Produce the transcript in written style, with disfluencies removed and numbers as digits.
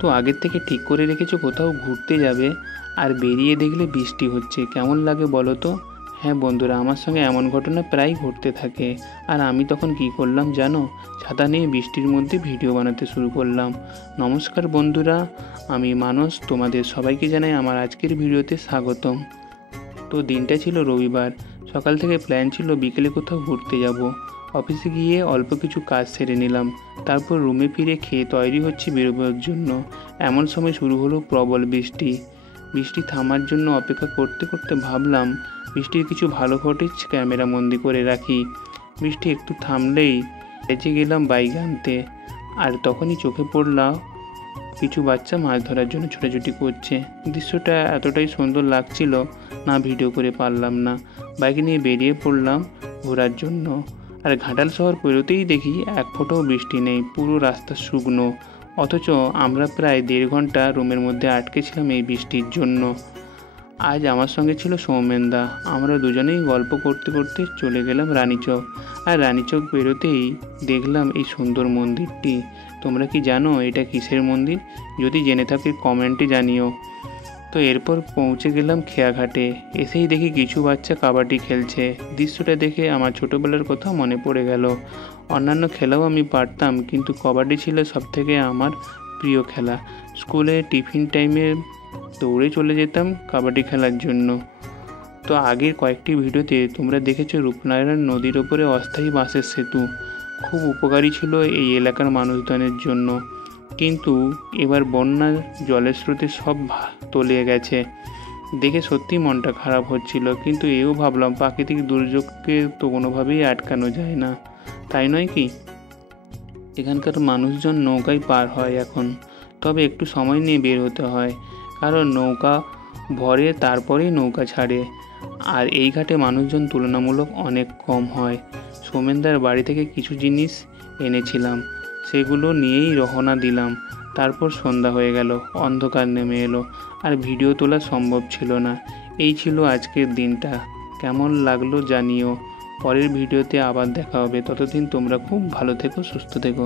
তো আগের থেকে ঠিক করে রেখেছো কোথাও ঘুরতে যাবে, আর বেরিয়ে দেখলে বৃষ্টি হচ্ছে, কেমন লাগে বলো তো? হ্যাঁ বন্ধুরা, আমার সঙ্গে এমন ঘটনা প্রায় ঘটতে থাকে। আর আমি তখন কি করলাম জানো? ছাতা নিয়ে বৃষ্টির মধ্যে ভিডিও বানাতে শুরু করলাম। নমস্কার বন্ধুরা, আমি মানস, তোমাদের সবাইকে জানাই আমার আজকের ভিডিওতে স্বাগতম। তো দিনটা ছিল রবিবার, সকাল থেকে প্ল্যান ছিল বিকেলে কোথাও ঘুরতে যাব। অফিসে গিয়ে অল্প কিছু কাজ সেরে নিলাম, তারপর রুমে ফিরে খেয়ে তৈরি হচ্ছি বেরোবার জন্য। এমন সময় শুরু হলো প্রবল বৃষ্টি। বৃষ্টি থামার জন্য অপেক্ষা করতে করতে ভাবলাম বৃষ্টির কিছু ভালো ফুটেজ ক্যামেরা বন্দি করে রাখি। বৃষ্টি একটু থামলেই বেঁচে গেলাম বাইক আনতে, আর তখনই চোখে পড়লাম কিছু বাচ্চা মাছ ধরার জন্য ছোটাছুটি করছে। দৃশ্যটা এতটাই সুন্দর লাগছিল, না ভিডিও করে পারলাম না। বাইক নিয়ে বেরিয়ে পড়লাম ঘোরার জন্য। আর ঘাটাল শহর পেরোতেই দেখি এক ফোঁটাও বৃষ্টি নেই, পুরো রাস্তা শুকনো। অথচ আমরা প্রায় 1.5 ঘন্টা রুমের মধ্যে আটকে ছিলাম এই বৃষ্টির জন্য। আজ আমার সঙ্গে ছিল সৌমেনদা। আমরা দুজনেই গল্প করতে করতে চলে গেলাম রানীচক। আর রানীচক বেরোতেই দেখলাম এই সুন্দর মন্দিরটি। তোমরা কি জানো এটা কিসের মন্দির? যদি জেনে থাকে কমেন্টে জানিও। তো এরপর পৌঁছে গেলাম খেয়াঘাটে। এসেই দেখি কিছু বাচ্চা কাবাডি খেলছে। দৃশ্যটা দেখে আমার ছোটোবেলার কথা মনে পড়ে গেল। অন্যান্য খেলাও আমি পারতাম, কিন্তু কবাডি ছিল সবথেকে আমার প্রিয় খেলা। স্কুলে টিফিন টাইমে দৌড়ে চলে যেতাম কাবাডি খেলার জন্য। তো আগের কয়েকটি ভিডিওতে তোমরা দেখেছো রূপনারায়ণ নদীর ওপরে অস্থায়ী বাঁশের সেতু। খুব উপকারী ছিল এই এলাকার মানুষজনের জন্য, কিন্তু এবার বন্যার জলের স্রোতে সব তলিয়ে গেছে। দেখে সত্যি মনটা খারাপ হচ্ছিল, কিন্তু এও ভাবলাম প্রাকৃতিক দুর্যোগকে তো কোনোভাবেই আটকানো যায় না, তাই নয় কি? এখানকার মানুষজন নৌকায় পার হয় এখন, তবে একটু সময় নিয়ে বের হতে হয়, কারণ নৌকা ভরে তারপরেই নৌকা ছাড়ে। আর এই ঘাটে মানুষজন তুলনামূলক অনেক কম হয়। সৌমেনদার বাড়ি থেকে কিছু জিনিস এনেছিলাম, সেগুলো নিয়েই রওনা দিলাম। তারপর সন্ধ্যা হয়ে গেল, অন্ধকার নেমে এলো, আর ভিডিও তোলা সম্ভব ছিল না। এই ছিল আজকের দিনটা। কেমন লাগলো জানিও। পরের ভিডিওতে আবার দেখা হবে। ততদিন তোমরা খুব ভালো থেকো, সুস্থ থেকো।